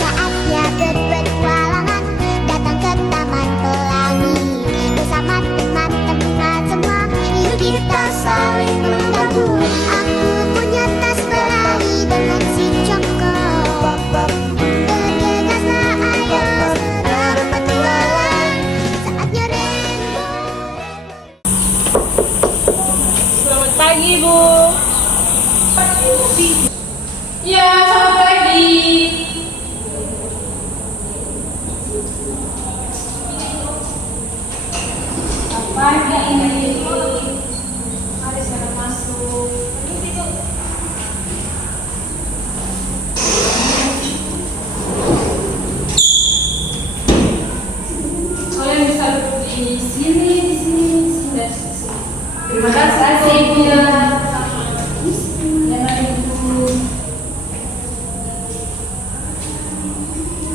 Saatnya berpetualangan, datang ke Taman Pelangi. Bersama teman-teman semua, yuk kita saling membantu. Aku punya tas berlari dengan si Joko. Bergegaslah ayo segera berpetualang. Saatnya rainbow. Selamat pagi, Bu. Ya, selamat pagi. Selamat pagi. Mari sekarang masuk. Kalian bisa duduk di sini, dan di sini. Terima kasih, Ibu.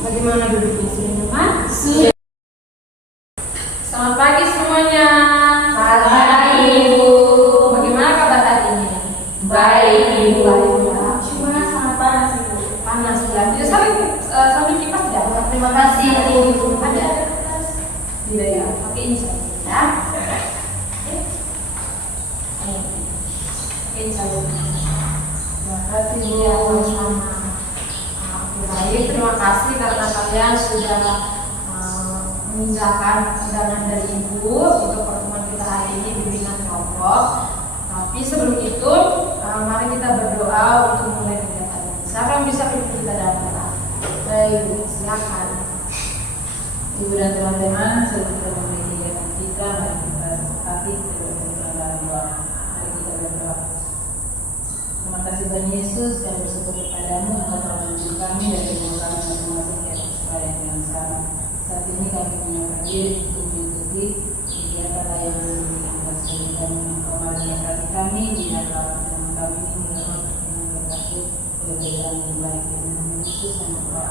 Bagaimana duduk di sini, nyaman? Selamat pagi semuanya. Selamat pagi, Ibu. Bagaimana kabar hari ini? Baik, Ibu. Cuma sangat panas, Ibu. Panas ya. Tidak sambil kipas tidak? Terima kasih, Ibu. Ada. Tidak ya. Pakai ini saja. Ya. Pakai ini saja. Terima kasih, Bu. Ya, sama-sama. Baik, terima kasih karena kalian sudah meninggalkan undangan dari Ibu untuk pertemuan kita hari ini bimbingan kelompok. Tapi sebelum itu, mari kita berdoa untuk memulai kegiatan ini. Siapa yang bisa pimpin kita dalam doa? Baik, silakan. Ibu dan teman-teman, sebelum kita memulai kegiatan kita, mari kita sepakati dalam doa. Mari kita berdoa. Terima kasih Tuhan Yesus, kami bersyukur kepadamu engkau telah menunjuk kami dari umur kami masing-masing ke atas keadaan yang sama. Saat ini kami menyapa diri untuk mengikuti kegiatan layanan yang bersama kami. Engkau menyertai kami di dalam kami ini menurut dengan berkati kebebasan yang baik dengan Yesus dan doa.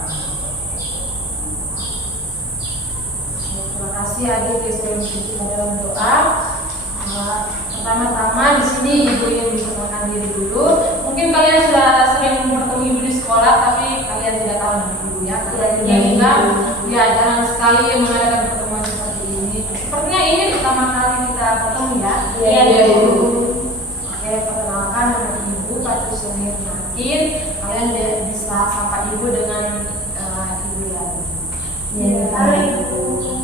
Terima kasih adik yang sudah mengikuti kita dalam doa. Pertama-tama di sini Ibu yang memperkenalkan diri dulu. Mungkin kalian sudah sering bertemu Ibu di sekolah, tapi kalian tidak tahu nama Ibu ya. Karena juga ya jarang sekali yang mengadakan pertemuan seperti ini. Sepertinya ini pertama kali kita bertemu ya. Iya, Ibu. Oke, perkenalkan nama Ibu Patricia Yakin. Kalian bisa sapa Ibu dengan Ibu ya. Halo, Ibu.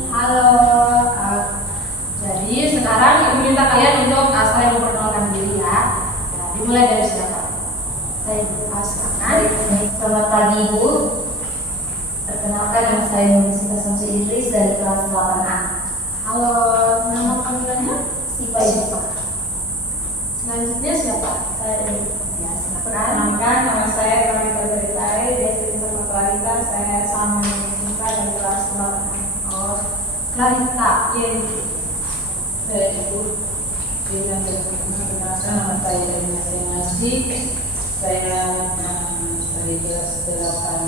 Halo. Jadi sekarang Ibu minta kalian untuk saling memperkenalkan diri ya. Dimulai dari siapa? Saya Ibu. Silakan. Selamat pagi, Ibu. Perkenalkan, nama saya Nurita Samsu Idris dari kelas 8A. Halo, nama panggilannya? Siapa, Ibu? Selanjutnya siapa? Saya Ibu. Ya, silakan. Perkenalkan, nama saya Clarita Beritari, Desi sama Clarita, saya sama Nisa dari kelas 8. Oh, Clarita. Iya, Ibu. Saya Ibu. Dengan perkenalkan nama saya dari masing-masing. Saya dari kelas 8A.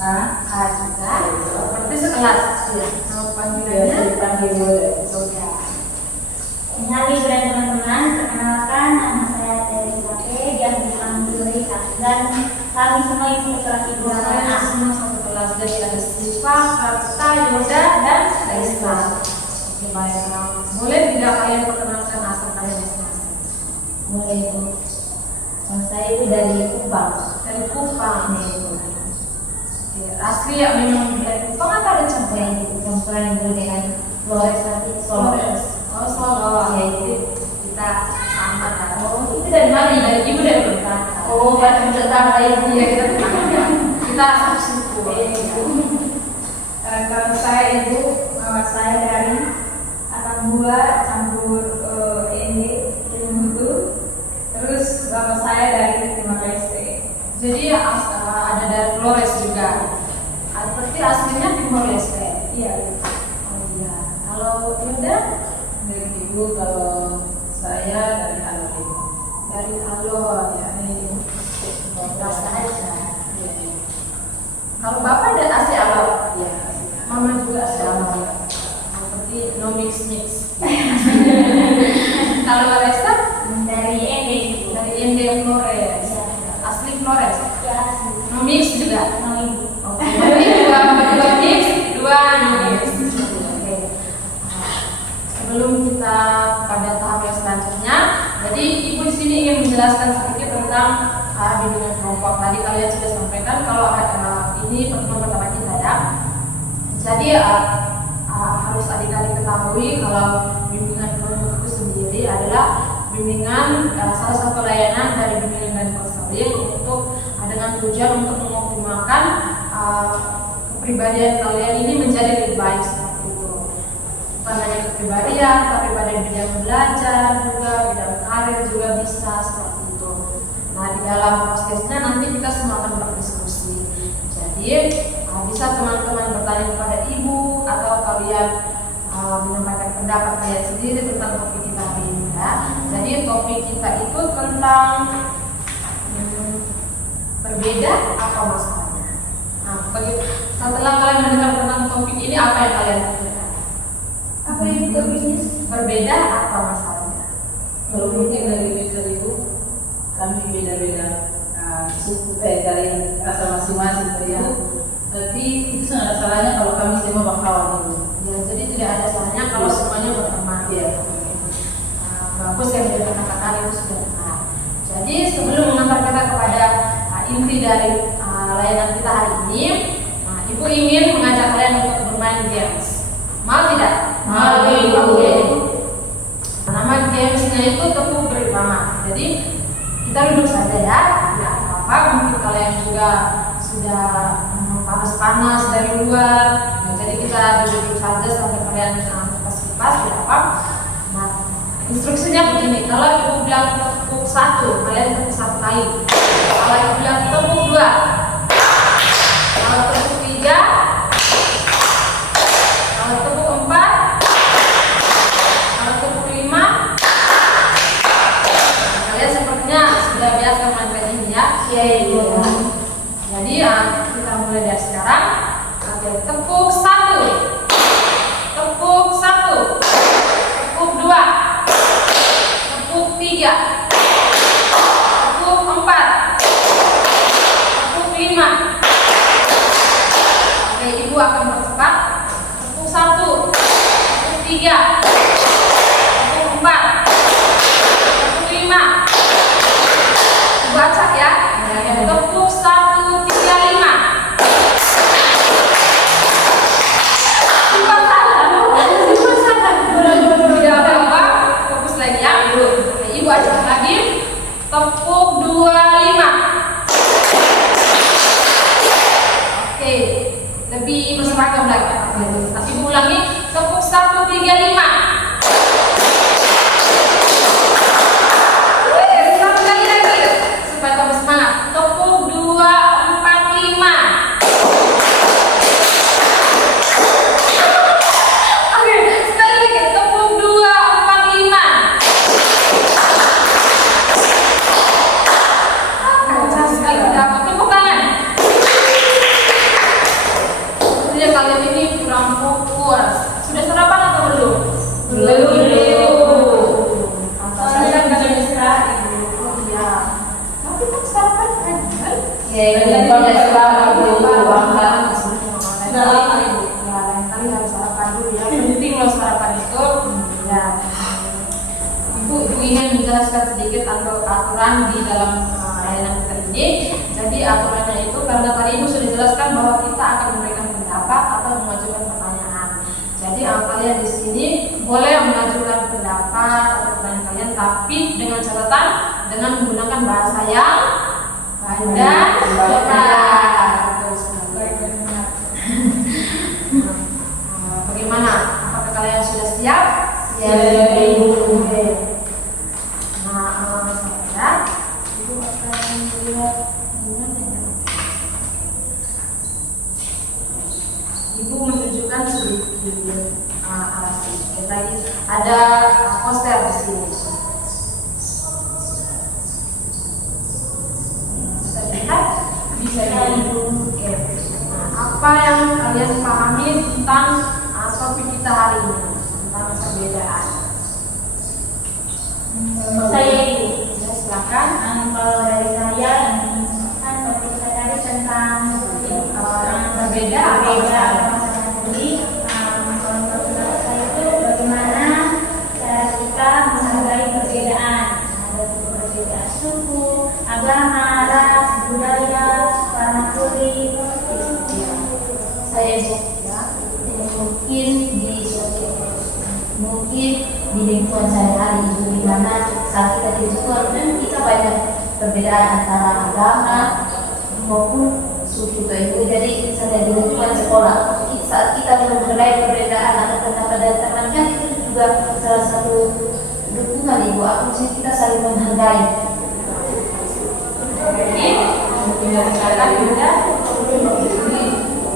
Juga. Berarti sekelas. Ya. Nama panggilannya? Dipanggil boleh. Ya. Kenali dan teman-teman, perkenalkan nama saya Terry Sate, yang dipanggil Rika. Dan kami semua itu kelas Ibu Kalian Rana. semua satu kelas. Jadi ada Siva, Karta, Yoda, dan Raisa. Oke, baik. Boleh tidak kalian perkenalkan asal kalian masing-masing? Mulai Ibu. Nama saya Ibu dari Kupang. Dari Kupang. Ini Ibu. Oke, asli ya memang dari Kupang atau ada campuran? Campuran Ibu dengan Flores Sati Solo. Oh, Solo. Ya, Jadi Ibu. kita sama kan? Oh, Itu dari mana? Dari Ibu dari Jakarta. Oh, berarti tetangga Ibu. Iya, kita tetangga. Kita satu suku. Kalau saya Ibu, nama saya dari Atambua campur Ende Ilmutu. Terus nama saya dari Timor Leste. Jadi ada dari Flores juga. Berarti aslinya Timor Leste. Iya. Oh iya. Kalau Yoda Dari Ibu, kalau saya dari Alif. dari Alor ya. Rasa aja. Kalau Bapak ada asli Alor. Ya, Mama juga sama. Berarti no mix. Kalau Resta Dari Ende Ibu. dari Ende Flores. Asli mix juga. Mau ibu. Oke, berarti dua mix, dua mix. Oke. Sebelum kita pada tahap yang selanjutnya, jadi ibu di sini ingin menjelaskan sedikit tentang bimbingan kelompok. Tadi kalian sudah sampaikan kalau ini pertemuan pertama kita ya. Jadi harus adik-adik ketahui kalau bimbingan kelompok itu sendiri adalah bimbingan salah satu layanan dari bimbingan dan konseling untuk dengan tujuan untuk mengoptimalkan kepribadian kalian ini menjadi lebih baik seperti itu. Bukan hanya kepribadian, tapi pada bidang belajar juga, bidang karir juga bisa seperti itu. Nah, di dalam prosesnya nanti kita semua akan berdiskusi. Jadi bisa teman-teman bertanya kepada ibu atau kalian menyampaikan pendapat kalian sendiri tentang topik kita hari ini ya. Jadi topik kita itu tentang berbeda apa masalahnya. Nah, setelah kalian mendengar tentang topik ini, apa yang kalian pikirkan? Apa yang topiknya? Berbeda apa masalahnya? Kalau mungkin dari ibu, kami beda-beda suku dari asal masing-masing ya. Tapi itu sangat ada salahnya kalau kami semua bakawan ibu. Ya, jadi tidak ada salahnya kalau semuanya berteman. Ya. Bagus yang dikatakan itu sudah benar. Jadi sebelum mengantar kita kepada inti dari layanan kita hari ini, ibu ingin mengajak kalian untuk bermain games. Mau tidak? Mau, Ibu. Oke. Nama gamesnya itu tepuk beri mama. Jadi kita duduk saja ya, tidak apa-apa. Mungkin kalian juga sudah panas-panas dari luar. Jadi kita duduk saja sampai kalian kipas-kipas, tidak apa. Nah, instruksinya begini. Kalau ibu bilang tepuk 1, kalian tepuk 1 kali. Kalau ibu bilang tepuk 2, kalau tepuk 3, kalau tepuk 4, kalau tepuk 5. Kalian sepertinya sudah biasa main ini ya. Iya, ibu. Jadi kita mulai dari sekarang. Oke, tepuk 1, tepuk 1, tepuk 2, tepuk 3, tepuk 4, tepuk 5. Oke, ibu akan percepat. Tepuk 1, tepuk 3, tepuk 4, tepuk 5. Ibu acak ya. Tepuk 1, 3, 5. Tidak apa-apa, fokus lagi ya. Ibu acak lagi. Tepuk 2, 5. Oke, lebih berseragam lagi. Tapi ibu ulangi. Tepuk 1, 3, 5. Satu kali lagi supaya tambah semangat. Tepuk 2, 4, 5. Oke, sekali lagi. Tepuk 2, 4, 5. Kacau sekali. Dapat tepuk tangan. Sepertinya kalian ini kurang fokus. Sudah sarapan atau belum? Soalnya kan bisa istirahat, ibu. Oh iya. Tapi kan sarapan kan? Ya, ini banyak sekali ibu. Sudah lama ibu. Ya, lain kali harus sarapan dulu ya. Penting loh sarapan itu. Ya. Ibu ingin menjelaskan sedikit aturan di dalam layanan kita ini. Jadi aturannya itu karena tadi ibu sudah jelaskan bahwa kita akan memberikan pendapat atau mengajukan pertanyaan. Jadi kalian di sini boleh mengajukan pendapat atau pertanyaan kalian, tapi dengan catatan dengan menggunakan bahasa yang baik dan benar. Betul sekali. Bagaimana? Apakah kalian sudah siap? Siap, Ibu. Oke. Nah, saya ibu akan melihat gimana ya. Ibu menunjukkan sedikit alasnya. Tadi ada poster di sini. Bisa lihat? Bisa lihat. Oke. Nah, apa yang kalian pahami tentang topik kita hari ini tentang perbedaan? Saya ibu. Ya, silakan. Kalau dari saya yang kan topik kita tadi tentang berbeda apa masalah? Jadi kalau menurut saya itu bagaimana cara kita menghargai perbedaan. Ada perbedaan suku, agama, ras, budaya, warna kulit. Saya mungkin di lingkungan sehari-hari itu di mana saat kita hidup kan kita banyak perbedaan antara agama maupun suku itu. Jadi misalnya di lingkungan sekolah saat kita menghargai perbedaan atau pendapat dari teman kan itu juga salah satu dukungan ibu aku sih, kita saling menghargai. Jadi mungkin dari kata juga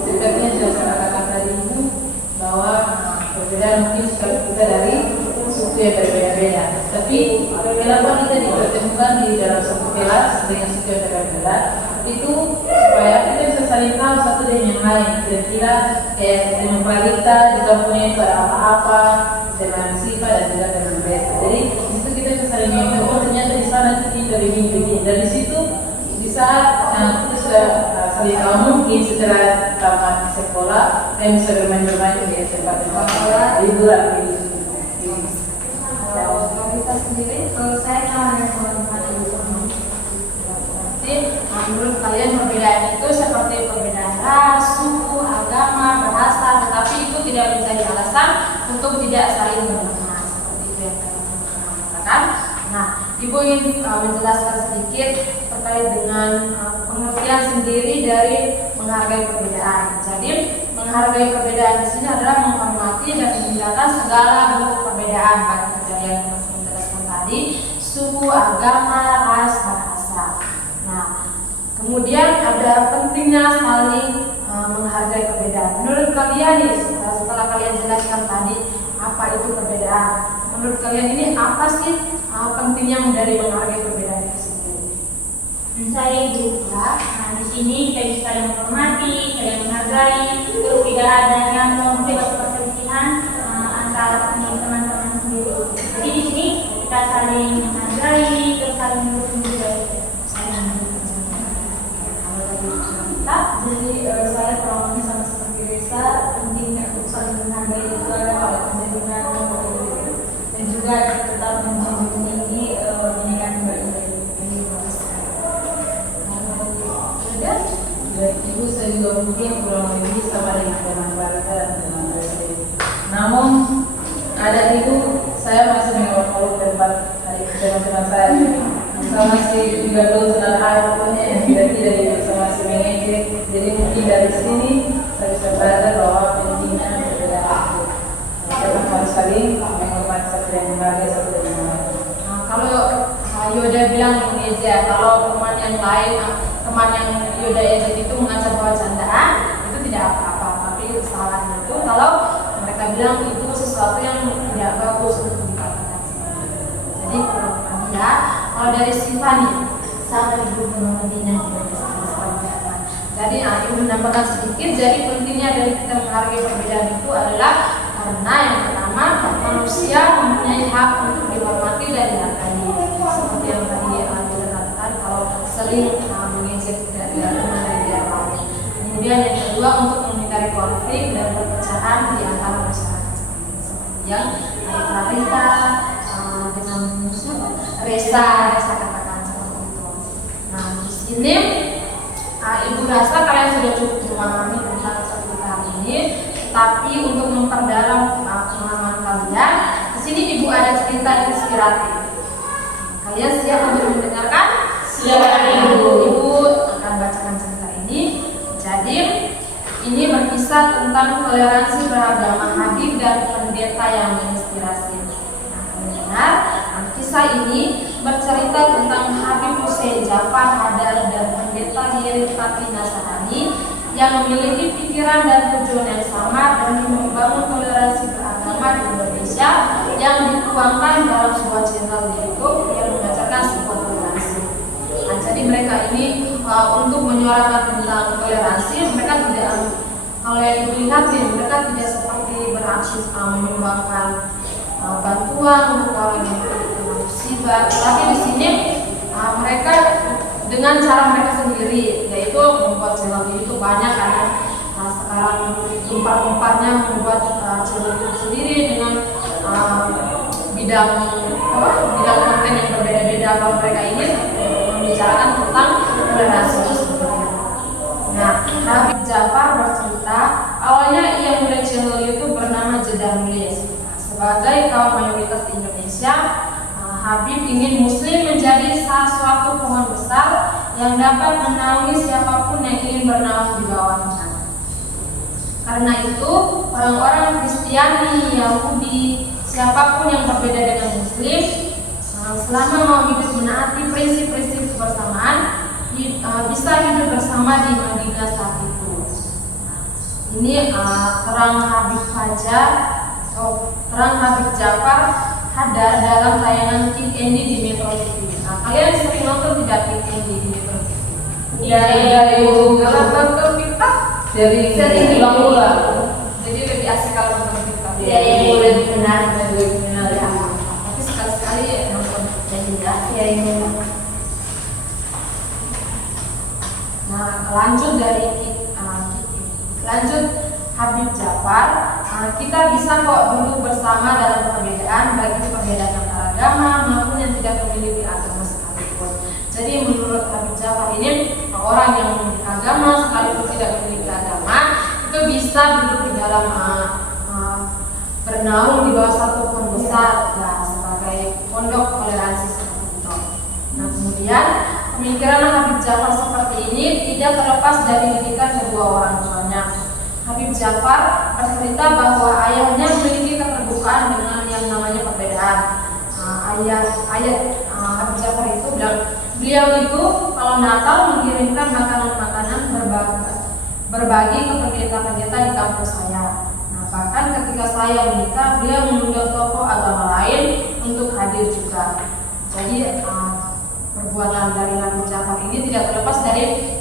Dekatnya sudah katakan tadi itu bahwa perbedaan mungkin sekali kita dari suku yang berbeda-beda. Tapi kenapa kita dipertemukan di dalam satu kelas dengan suku yang berbeda? Itu supaya kita bisa saling tahu satu dengan yang lain. Kira-kira demokralita di kampungnya itu ada apa-apa, dengan sifat dan juga dengan best. Jadi di situ kita bisa saling mengenal. Oh ternyata di sana kita begini. Dan di situ di saat kita sudah saling tahu mungkin setelah tamat sekolah kita bisa bermain-bermain di tempat-tempat liburan di kalau kita sendiri, kalau saya sama dengan teman-teman itu, berarti menurut kalian perbedaan itu seperti perbedaan ras, suku, agama, bahasa, tetapi itu tidak menjadi alasan untuk tidak saling berteman seperti itu yang teman-teman katakan. Nah, Ibu ingin menjelaskan sedikit terkait dengan pengertian sendiri dari menghargai perbedaan. Jadi, menghargai perbedaan di sini adalah menghormati dan meninggalkan segala bentuk perbedaan, baik dari yang menjelaskan tadi, suku, agama, ras, bahasa. Nah, kemudian ada pentingnya saling menghargai perbedaan. Menurut kalian nih, setelah kalian jelaskan tadi apa itu perbedaan, menurut kalian ini apa sih pentingnya dari menghargai perbedaan itu sendiri? Saya juga, di sini kita bisa saling menghormati, saling menghargai, terus tidak adanya konflik atau perselisihan antara teman-teman sendiri. Jadi di sini kita saling menghargai, terus saling mendukung juga. Jadi saya kurang lebih sama seperti Reza, pentingnya untuk saling menghargai itu ada pada pendidikan dan juga tetap menjunjung tinggi pendidikan berilmu. Ibu saya juga mungkin kurang lebih sama dengan teman Barita dan teman Reza. Namun ada ibu saya masih mengelola tempat teman-teman saya. Saya masih juga dulu senang hal pokoknya yang tidak bersama si manajer. Jadi mungkin dari sini saya bisa belajar bahwa pentingnya perbedaan itu. Kita harus saling menghormati satu yang lain satu dengan lain. Kalau Yoda bilang ini aja, kalau teman yang lain, teman yang Yoda ejek itu mengajak bawa candaan, itu tidak apa-apa. Tapi kesalahan itu kalau mereka bilang itu sesuatu yang tidak bagus untuk dikatakan. Jadi kalau dari Sifani sama Ibu Madinah, jadi Ibu menambahkan sedikit. Jadi pentingnya dari kita menghargai perbedaan itu adalah karena yang pertama manusia mempunyai hak untuk dihormati dan dihargai. Seperti yang tadi kita katakan, kalau seling mengejek dari teman dari yang lain. Kemudian yang kedua untuk menghindari konflik dan perpecahan di antara masyarakat seperti yang Rita dengan Reza katakan seperti itu. Nah di sini Ibu rasa kalian sudah cukup memahami tentang seputar ini. Tapi untuk memperdalam pemahaman kalian, di sini Ibu ada cerita inspiratif. Kalian siap untuk mendengarkan? Siap, Ibu. Ibu akan bacakan cerita ini. Jadi ini berkisah tentang toleransi beragama Habib dan pendeta yang menginspirasi. Nah, kisah ini bercerita tentang Habib Hussein Jafar Hadar dan pendeta Hiri Fatih Nasrani yang memiliki pikiran dan tujuan yang sama dan membangun toleransi beragama di Indonesia yang dituangkan dalam sebuah channel YouTube yang mengajarkan sebuah toleransi. Nah, jadi mereka ini untuk menyuarakan tentang toleransi, mereka tidak, kalau yang dilihat mereka tidak seperti beraksi menyumbangkan bantuan untuk orang yang terkena musibah. Tapi di sini mereka dengan cara mereka sendiri, yaitu membuat channel itu banyak kan, dalam impar-imparnya membuat channel YouTube sendiri dengan bidang konten yang berbeda-beda kalau mereka ingin membicarakan tentang toleransi itu sebenarnya. Nah, Habib Jafar bercerita awalnya ia mulai channel YouTube bernama Jeda Nulis. Sebagai kaum mayoritas di Indonesia, Habib ingin Muslim menjadi suatu pohon besar yang dapat menaungi siapapun yang ingin bernaung di bawahnya. Karena itu, orang-orang Kristiani, Yahudi, siapapun yang berbeda dengan Muslim, selama mau hidup menaati prinsip-prinsip kebersamaan, bisa hidup bersama di Madinah saat itu. Ini terang Habib Jafar Hadar dalam tayangan King Andy di Metro TV. Nah, kalian sering nonton tidak King Andy di Metro TV? Dari TikTok. dari Sering ulang-ulang. Jadi lebih asik kalau nonton TikTok. Jadi lebih menarik. Ya, tapi sekali-sekali nonton jadi ya. Ya ini. Nah, lanjut Habib Jafar, kita bisa kok duduk bersama dalam perbedaan, baik itu perbedaan antara agama maupun yang tidak memiliki agama sekalipun. Jadi menurut Habib Jafar ini, orang yang memiliki agama sekalipun tidak memiliki agama itu bisa duduk di dalam bernaung di bawah satu pohon besar, ya, sebagai pondok toleransi seperti itu. Nah, kemudian pemikiran Habib Jafar seperti ini tidak terlepas dari didikan kedua orang tuanya. Habib Jafar bercerita bahwa ayahnya memiliki keterbukaan dengan yang namanya perbedaan. Ayat Habib Jafar itu bilang, beliau itu kalau Natal mengirimkan makanan-makanan berbagi ke pendeta-pendeta di kampus saya. Nah, bahkan ketika saya menikah, beliau mengundang tokoh agama lain untuk hadir juga. Jadi perbuatan dari Habib Jafar ini tidak terlepas dari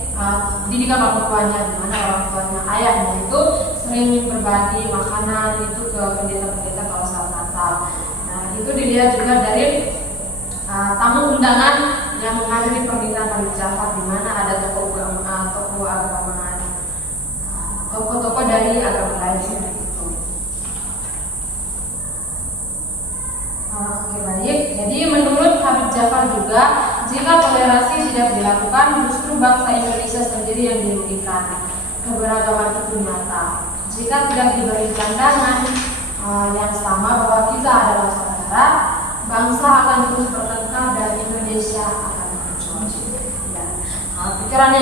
didikan orang tuanya, di mana orang tuanya, ayahnya itu sering berbagi makanan itu ke pendeta-pendeta kalau saat Natal. Nah, itu dilihat juga dari tamu undangan yang menghadiri pernikahan Habib Jafar, di mana ada tokoh-tokoh dari agama lain seperti itu. Oke, baik. Jadi menurut Habib Jafar juga, jika toleransi tidak dilakukan, justru bangsa Indonesia sendiri yang dirugikan. Keberagaman itu nyata. Jika tidak diberi pandangan yang sama bahwa kita adalah saudara, bangsa akan terus bertengkar dan Indonesia akan hancur. Ya. Pikiran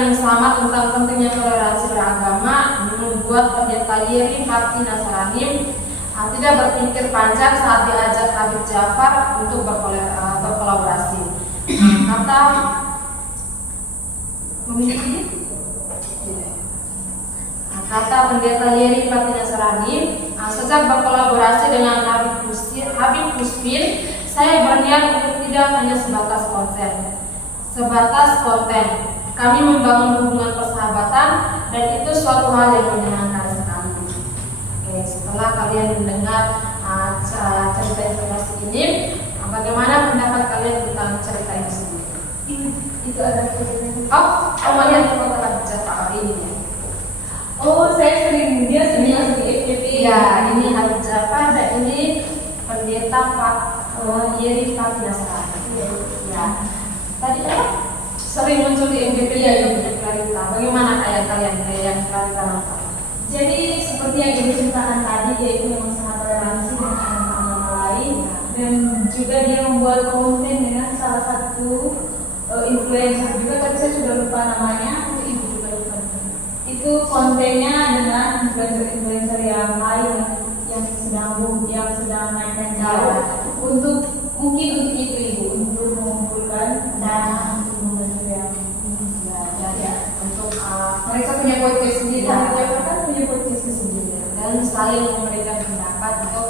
yang sama tentang pentingnya toleransi beragama membuat pendeta Yeri Bakti Nasranim tidak berpikir panjang saat diajak Habib Jafar untuk berkolaborasi. Kata memiliki kata pendeta Yeri Bakti Nasranim, sejak berkolaborasi dengan Habib Puspin, saya berniat untuk tidak hanya sebatas konten. Kami membangun hubungan persahabatan dan itu suatu hal yang menyenangkan sekali. Oke, setelah kalian mendengar cerita informasi ini, bagaimana pendapat kalian tentang cerita ini sendiri? Itu ada Melihat foto Habib Jafar ini ya. Oh, saya sering di FYP. Ya, ini Habib Jafar dan ini pendeta Yeri Bakti Nasranim. Ya. Tadi apa? Sering muncul di MBP ya, di Clarita. Bagaimana kalian yang Clarita nonton? Jadi seperti yang ibu ceritakan tadi, dia itu memang sangat toleransi dengan agama lain, dan juga dia membuat konten dengan salah satu influencer juga, tapi saya sudah lupa namanya. Ibu juga lupa. Itu kontennya dengan influencer yang lain yang sedang naikkan jauh untuk mungkin untuk itu ibu, untuk mengumpulkan dana untuk membantu yang untuk mereka punya podcast sendiri, mereka kan punya podcast sendiri dan saling memberikan pendapat untuk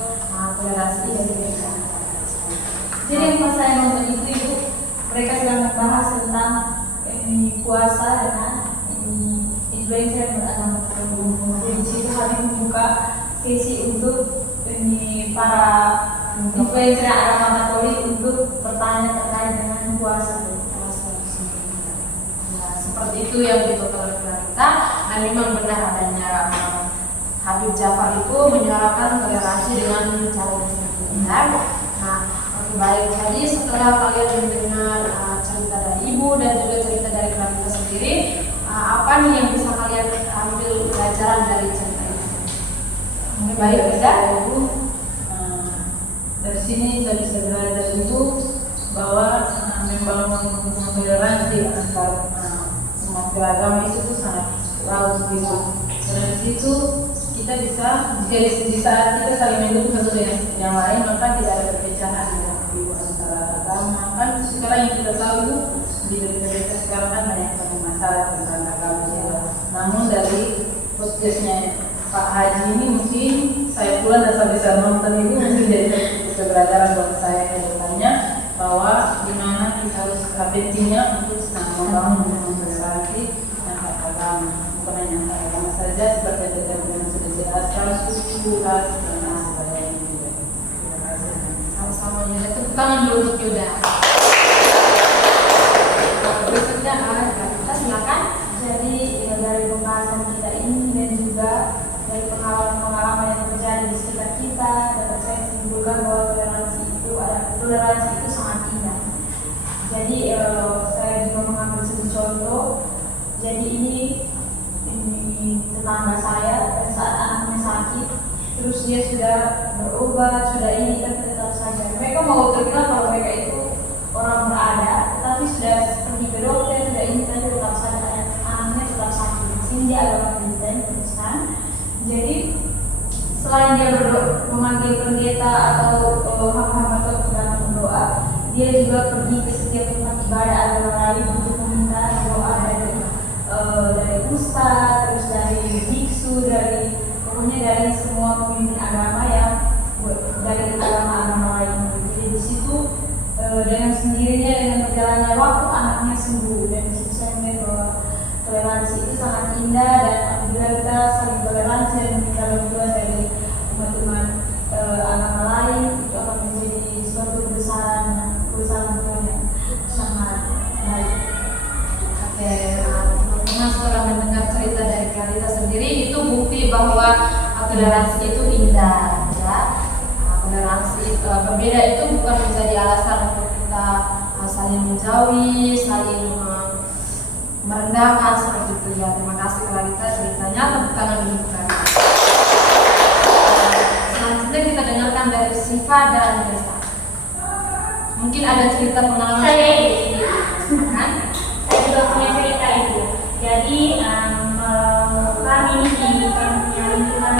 toleransi ini. Jadi pas saya nonton itu ibu, mereka sedang membahas tentang puasa dengan influencer beragama tertentu. Jadi di situ kami membuka sesi untuk para influencer agama Katolik untuk bertanya terkait dengan puasa. Seperti seperti itu yang dituntut oleh kita. Dan memang benar adanya Habib Jafar itu menyuarakan toleransi dengan cara yang seperti ini. Nah, oke, baik. Jadi setelah kalian mendengar cerita dari ibu dan juga cerita dari Clarita sendiri, apa nih yang bisa kalian ambil pelajaran dari cerita ini? Mungkin baik beda ibu. Dari sini saya bisa belajar ibu bahwa membangun hubungan toleransi antar semua beragama itu tuh sangat bagus gitu. Dari situ kita bisa, jika di saat kita saling mendukung satu dengan yang lain, maka tidak ada perpecahan di antara agama. Kan sekarang yang kita tahu di berita sekarang kan banyak masalah tentang agama juga. Namun dari podcastnya Pak Haji ini mungkin saya pula dan saya bisa nonton ini mungkin jadi pembelajaran buat saya ke depannya bahwa dimana kita harus pentingnya untuk membangun hubungan toleransi antar agama, bukan hanya antar agama saja seperti yang sudah dijelaskan suku, ras, dan sebagainya juga. Terima kasih. Sama-sama Yuda, tepuk tangan dulu untuk Yuda. Berikutnya kita silakan. Jadi dari pembahasan kita ini dan juga dari pengalaman-pengalaman yang terjadi di sekitar kita, dapat saya simpulkan bahwa toleransi itu sangat indah. Jadi saya juga mengambil satu contoh. Jadi ini tetangga saya pada saat anaknya sakit, terus dia sudah berobat, sudah ini, tapi tetap saja mereka mau terkenal kalau mereka itu orang berada, tetapi sudah pergi ke dokter, sudah ini, tapi tetap saja anaknya tetap sakit. Di sini dia agama Kristen. Jadi selain dia memanggil pendeta atau hamba-hamba atau sedang berdoa, dia juga pergi ke setiap tempat ibadah agama lain untuk meminta doa dari ustaz, terus dari biksu, pokoknya dari semua pemimpin agama yang dari agama-agama lain. Jadi di situ dengan sendirinya, dengan berjalannya waktu, anaknya sembuh. Dan di situ saya melihat bahwa toleransi itu sangat indah, dan apabila kita saling toleransi dan kita juga dari umat-umat agama lain, itu akan menjadi suatu kebesaran Tuhan yang sangat baik. Oke, teman-teman setelah mendengar cerita dari Clarita sendiri, itu bukti bahwa toleransi itu indah, ya. Toleransi berbeda itu bukan menjadi alasan untuk kita saling menjauhi, saling merendahkan seperti itu ya. Terima kasih Clarita ceritanya, tepuk tangan dulu Clarita. Selanjutnya kita dengarkan dari Siva dan Desa. Mungkin ada cerita pengalaman. Saya kan? Saya juga punya cerita itu. Jadi kami di kampungnya lingkungan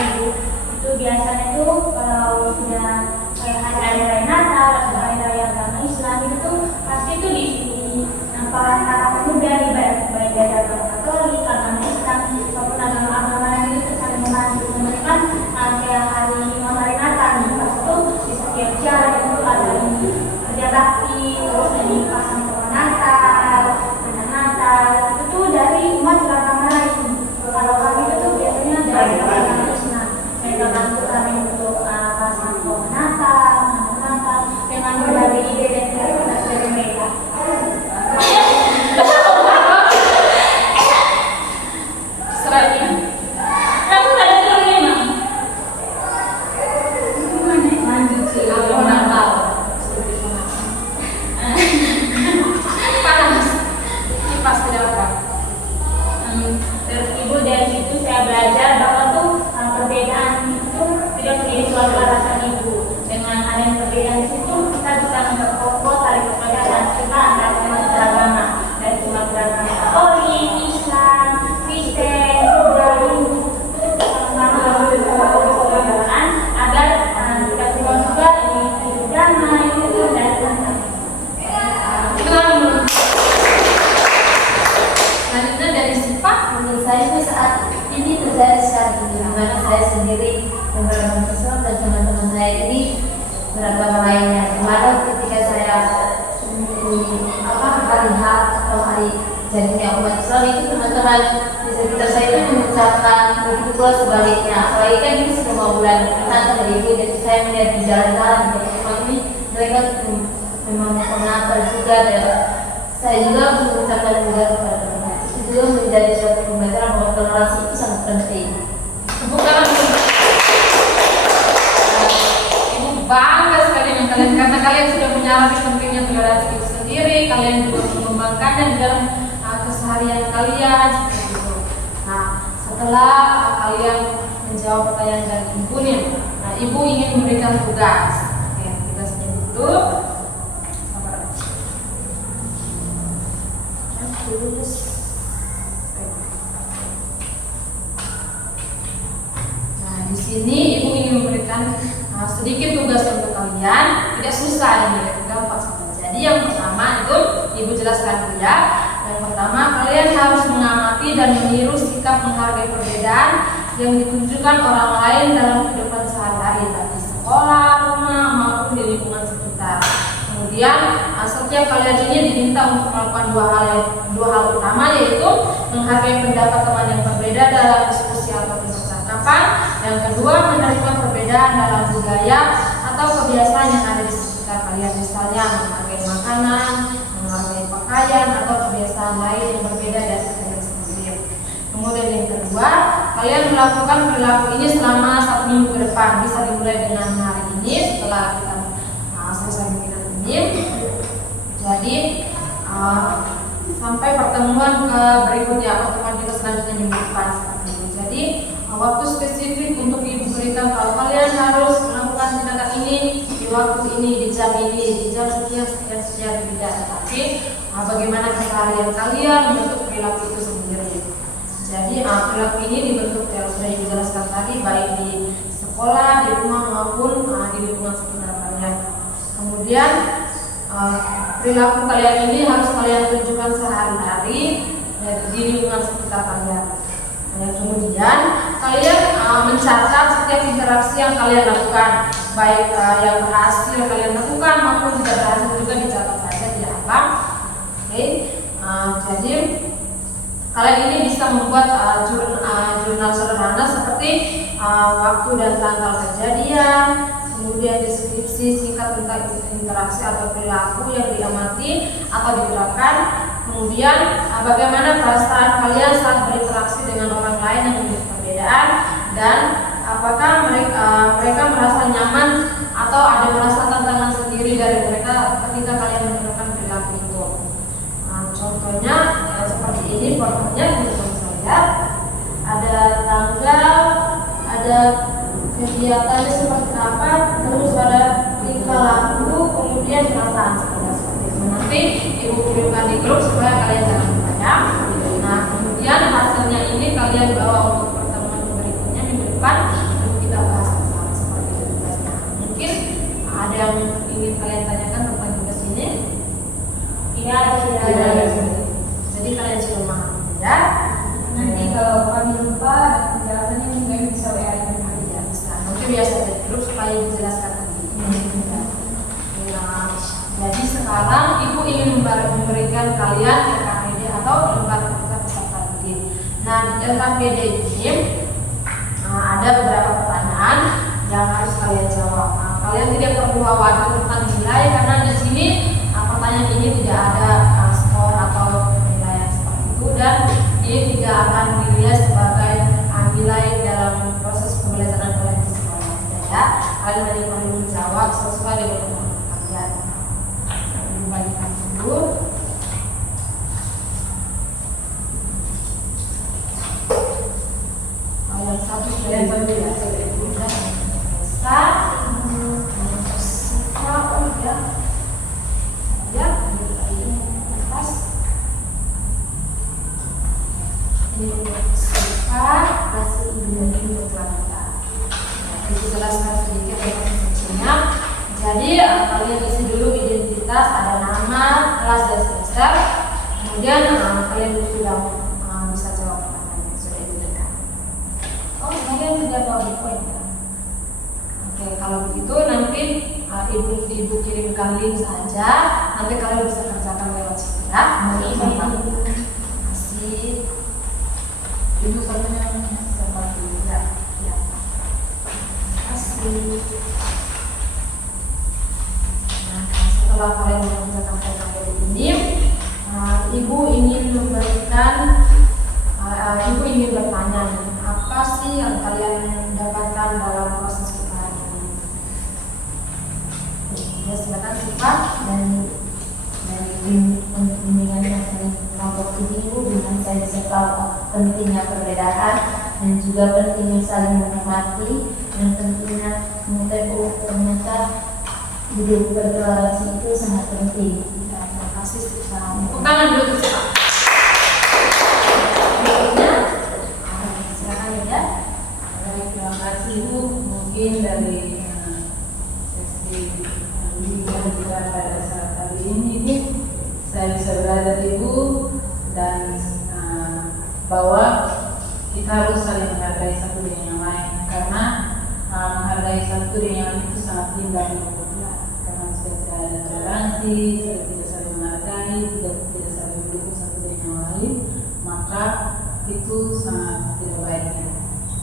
itu biasanya tuh kalau sudah hari raya Natal atau hari raya agama Islam itu pasti tuh di sini para pemuda di baik dari agama Katolik, agama Islam maupun agama lain itu saling membantu. Mereka kayak hari Natal nih, pas itu di setiap jalan itu ada ini kerja bakti, terus ada pasang pohon Natal, itu tuh dari umat beragama lain. Kalau kami itu tuh biasanya dari agama Islam. Mereka bantu kami untuk pasang pohon Natal dengan berbagai ide dan kreativitas dari mereka. Seratnya. Kamu ada tulisannya Mam? Lanjut sih, pohon Natal. Panas. Kipas tidak apa. Terus ibu dari situ saya belajar bahwa tuh perbedaan itu tidak menjadi suatu alasan ibu. Dengan adanya perbedaan di situ kita bisa memperkokoh tali persaudaraan kita antar umat beragama, dari umat beragama Katolik, Islam, Kristen, Buddha, Hindu, persaudaraan agar kita semua juga hidup damai, hidup dan tenang. Selanjutnya dari Siva. Menurut saya itu saat ini terjadi sekarang ini, di mana saya sendiri beragama Islam dan teman-teman saya ini beragama lainnya. Dimana ketika saya hari H atau hari jadinya umat Islam itu teman-teman di sekitar saya itu mengucapkan begitu pula sebaliknya. Apalagi kan ini semua bulan Natal dari ibu, jadi saya melihat di jalan-jalan di rumah ini mereka memang mengenal juga, dan saya juga mengucapkan juga kepada teman. Itu juga penting. Tepuk tangan dulu. Ibu bangga sekali dengan kalian karena kalian sudah menyadari pentingnya toleransi itu sendiri. Kalian juga mengembangkannya di dalam keseharian kalian seperti itu. Nah, setelah kalian menjawab pertanyaan dari ibu nih, nah ibu ingin memberikan tugas. Oke, tugasnya itu tulis. Nah, di sini ibu ingin memberikan sedikit tugas untuk kalian, tidak susah ini, gampang saja. Jadi yang pertama itu ibu jelaskan dulu ya. Yang pertama, kalian harus mengamati dan meniru sikap menghargai perbedaan yang ditunjukkan orang lain dalam kehidupan sehari-hari, baik di sekolah, rumah maupun di lingkungan sekitar. Kemudian setiap kalian ini diminta untuk melakukan dua hal utama, yaitu menghargai pendapat teman yang berbeda dalam diskusi atau percakapan. Yang kedua, menerima perbedaan dalam budaya atau kebiasaan yang ada di sekitar kalian, misalnya menghargai makanan, menghargai pakaian atau kebiasaan lain yang berbeda dari kalian sendiri. Kemudian yang kedua, kalian melakukan perilaku ini selama 1 minggu ke depan. Bisa dimulai dengan hari ini setelah kita selesai webinar ini. Jadi sampai pertemuan berikutnya, pertemuan kita selanjutnya minggu depan seperti itu. Jadi waktu spesifik untuk ibu berikan kalau kalian harus melakukan tindakan ini di waktu ini, di jam ini, di jam sekian tidak. Tapi bagaimana keseharian kalian membentuk perilaku itu sendiri. Jadi perilaku ini dibentuk yang sudah dijelaskan tadi, baik di sekolah, di rumah maupun di lingkungan sekitar kalian. Kemudian perilaku kalian ini harus kalian tunjukkan sehari-hari di lingkungan sekitar kalian. Dan kemudian kalian mencatat setiap interaksi yang kalian lakukan, baik yang berhasil kalian lakukan maupun tidak berhasil juga dicatat saja, tidak apa. Oke, jadi kalian ini bisa membuat jurnal sederhana seperti waktu dan tanggal kejadian, kemudian deskripsi singkat tentang interaksi atau perilaku yang diamati atau diterapkan. Kemudian bagaimana perasaan kalian saat berinteraksi dengan orang lain yang memiliki perbedaan, dan apakah mereka merasa nyaman atau ada merasa tantangan sendiri dari mereka ketika kalian menerapkan perilaku itu. Contohnya seperti ini formatnya, bisa lihat ada tanggal, ada kegiatannya seperti apa, terus ada tingkah laku, kemudian perasaan seperti itu. Nanti ibu kirimkan di grup supaya kalian jangan bertanya. Nah, kemudian hasilnya ini kalian bawa untuk pertemuan berikutnya minggu depan untuk kita bahas bersama seperti itu tugasnya. Mungkin ada yang ingin kalian tanyakan tentang tugas ini? Iya, Jadi kalian sudah memahami ya. Nanti kalau kami lupa penjelasannya mungkin bisa WA dengan kami ya. Nanti biasa di grup supaya dijelaskan lagi. Jadi sekarang ibu ingin memberikan kalian LKPD atau lembar kerja peserta didik. Nah, di LKPD ini ada beberapa pertanyaan yang harus kalian jawab. Kalian tidak perlu khawatir tentang nilai karena di sini pertanyaan ini tidak ada skor atau penilaian seperti itu, dan ini tidak akan dinilai sebagai nilai dalam proses pembelajaran kalian di sekolah. Ya, kalian hanya perlu menjawab sesuai dengan kemampuan kalian. Bagikan dulu. Yang satu kalian baru ya, sudah besar, ya, atas. Ini sifat hasil ini berkelanjutan. Kita jelaskan sedikit tentang fungsinya. Jadi kalian isi dulu identitas, ada nama, kelas dan semester. Kemudian kalian sudah bisa jawab pertanyaan yang sudah diberikan. Oh, kalian sudah tahu poin ya? Oke, kalau begitu nanti ibu kirimkan link saja. Nanti kalian bisa kerjakan lewat situ ya. Terima kasih. Ibu pertanyaan seperti ya. Terima kasih. Setelah kalian mengerjakan PKPD ini, ibu ingin bertanya, apa sih yang kalian dapatkan dalam proses kita hari ini? Ya, silakan Siva. Dari bimbingan yang saya kelompok ini, dengan saya bisa tahu pentingnya perbedaan dan juga pentingnya saling menghormati dan pentingnya mengetahui ternyata hidup bertoleransi itu sangat penting. Terima kasih Siva. Tepuk tangan dulu untuk Siva. Berikutnya, silakan ya. Baik, terima kasih Bu. Mungkin dari sesi bimbingan kita pada saat kali ini Bu, saya bisa berada di Ibu dan bahwa kita harus saling menghargai satu dengan yang lain, karena menghargai satu dengan yang lain itu sangat indah karena tidak ada toleransi, tidak saling menghargai, tidak saling mendukung satu dengan yang lain, maka itu sangat tidak baik.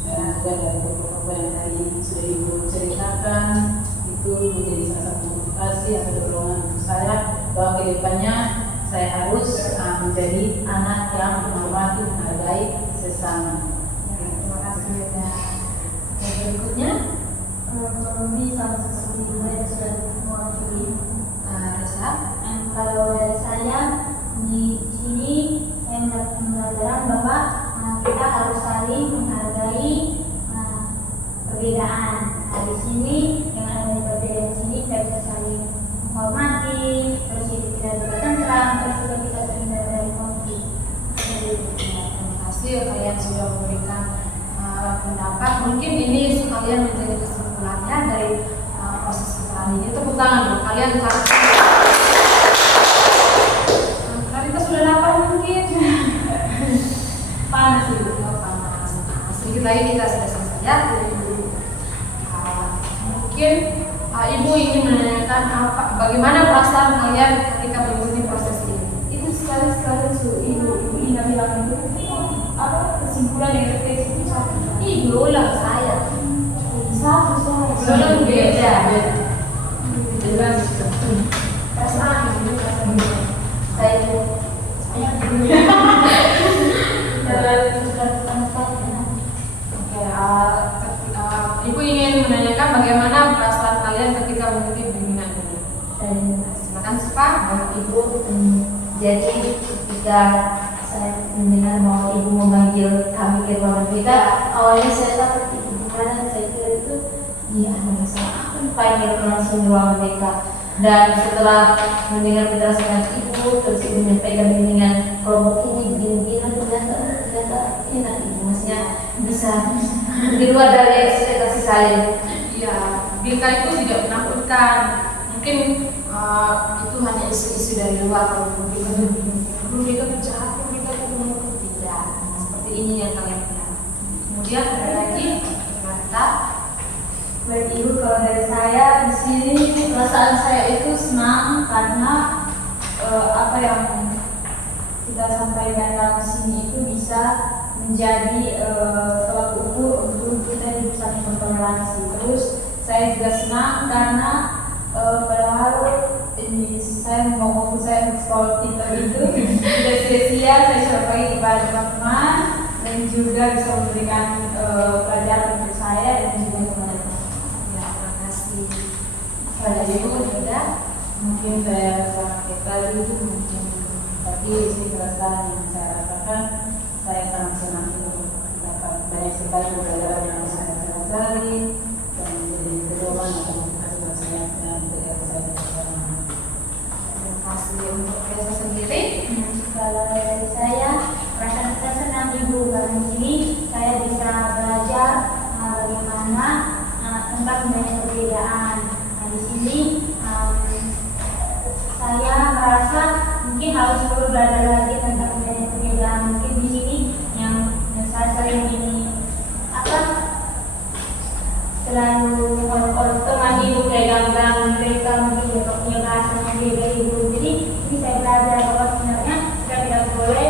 Dan juga dari beberapa yang tadi sudah Ibu ceritakan, itu menjadi salah satu motivasi atau dorongan untuk saya bahwa kedepannya saya harus menjadi anak yang menghormati, menghargai sesama. Terima kasih ya. Yang berikutnya, Lebih sama seperti yang sudah mewakili. Reza. Kalau dari saya di sini saya mendapat pembelajaran bahwa kita harus saling menghargai perbedaan. Di sini dengan adanya perbedaan di sini kita bisa saling menghormati, terus hidup kita juga tentram, terus juga kita terhindar dari konflik. Terima kasih kalian sudah memberikan pendapat. Mungkin ini sekalian menjadi kesimpulannya dari proses kita hari ini. Tepuk tangan dulu. Kalian kita sudah lapar mungkin. Panas itu, panas. Sedikit lagi kita sudah selesai ya. Mungkin Ibu ingin menanyakan bagaimana perasaan kalian ketika mengikuti proses ini? Itu sekali ibu Ina bilang itu apa kesimpulan yang refleksi itu satu. Ibu ulang saya. Satu Belum beda. Jelas. Perasaan ini perasaan ini. Saya itu Oke, Ibu ingin menanyakan bagaimana perasaan kalian ketika mengikuti bimbingan ini. Silakan Siva. Ibu, jadi ketika saya mendengar bahwa Ibu memanggil kami ke ruangan kita, awalnya saya takut itu gimana, saya kira itu dia ada masalah apa panggil langsung ruangan mereka. Dan setelah mendengar penjelasan Ibu, terus Ibu menyampaikan bimbingan kelompok ini begini-begini, ternyata enak Ibu, maksudnya bisa di luar dari ekspektasi saya. Iya, Bika itu tidak menakutkan. Mungkin itu hanya isu-isu dari luar. Kalau Bika jahat, Bika itu tidak. Seperti ini yang kalian lihat. Kemudian ada lagi kata. Baik Ibu, kalau dari saya di sini perasaan saya itu senang karena apa yang kita sampaikan dalam sini itu bisa menjadi tolak ukur untuk kita hidup saling bertoleransi. Terus saya juga senang karena padahal ini saya mau fokus saya scroll Twitter itu tidak sia-sia saya sampaikan kepada teman-teman dan juga bisa memberikan pelajaran untuk saya dan juga teman-teman. Pada Ibu juga Mungkin saya sangat tadi itu mungkin, tapi isi perasaan yang saya rasakan, saya sangat senang itu dapat banyak sekali pelajaran yang saya pelajari dan menjadi pedoman atau motivasi buat saya dan kegiatan saya bersama. terima kasih untuk Reza sendiri. Kalau dari saya, perasaan saya senang Ibu karena di sini saya bisa belajar bagaimana tentang banyak perbedaan. Di sini saya merasa mungkin harus perlu belajar lagi tentang banyak perbedaan. Mungkin di sini yang saya sering ini terlalu teman Ibu pegang-pegang mereka mungkin ya punya bahasa yang beda Ibu. Jadi ini saya belajar bahwa sebenarnya kita tidak boleh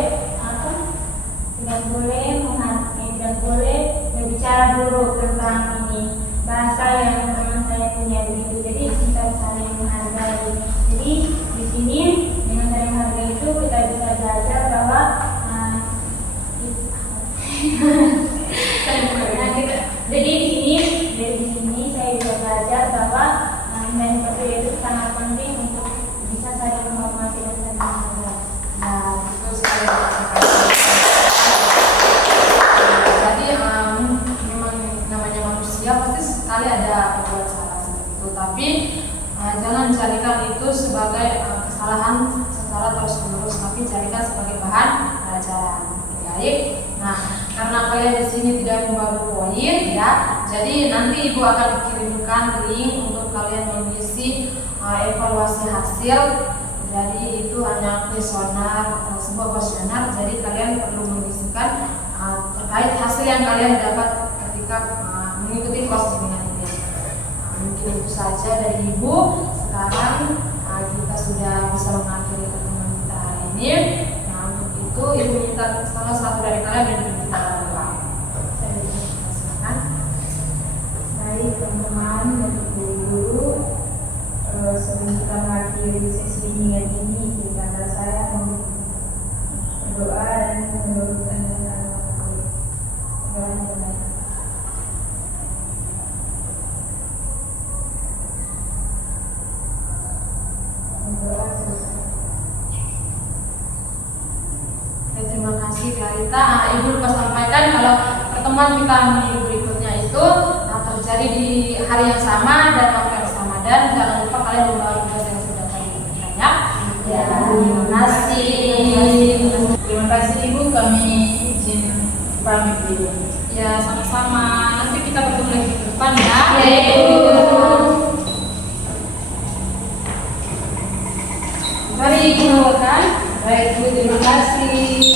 tidak boleh berbicara buruk tentang ini bahasa yang teman saya punya begitu. Jadi kita saling menghargai. Jadi di sini dengan saling menghargai itu kita bisa belajar bahwa Saya jadikan itu sebagai kesalahan secara terus-menerus, tapi jadikan sebagai bahan pelajaran. Baik. Nah, karena kalian di sini tidak membawa poin, ya, jadi nanti ibu akan kirimkan link untuk kalian mengisi evaluasi hasil. Jadi itu hanya kuesioner, sebuah kuesioner. Jadi kalian perlu mengisikan terkait hasil yang kalian dapat ketika mengikuti kelas bimbingan ini. Mungkin itu saja dari ibu. Sekarang kita sudah bisa mengakhiri pertemuan kita hari ini. Nah, untuk itu ibu minta salah satu dari kalian yang kita doa. Silakan. Baik teman-teman dan guru, sebelum kita mengakhiri sesi bimbingan ini, izinkanlah saya berdoa dan menurutkan dengan doa yang baik. Berdoa selesai. Oke, terima kasih Clarita. Ibu lupa sampaikan kalau pertemuan kita minggu berikutnya itu terjadi di hari yang sama dan waktu yang sama, dan jangan lupa kalian membawa tugas yang sudah tadi diberikan, ya. Ya, terima kasih. Terima kasih Ibu, kami izin pamit dulu. Ya, sama-sama. Nanti kita bertemu lagi di depan, ya. Ya, Ibu. Mari Ibu melakukan. Baik Bu, terima kasih.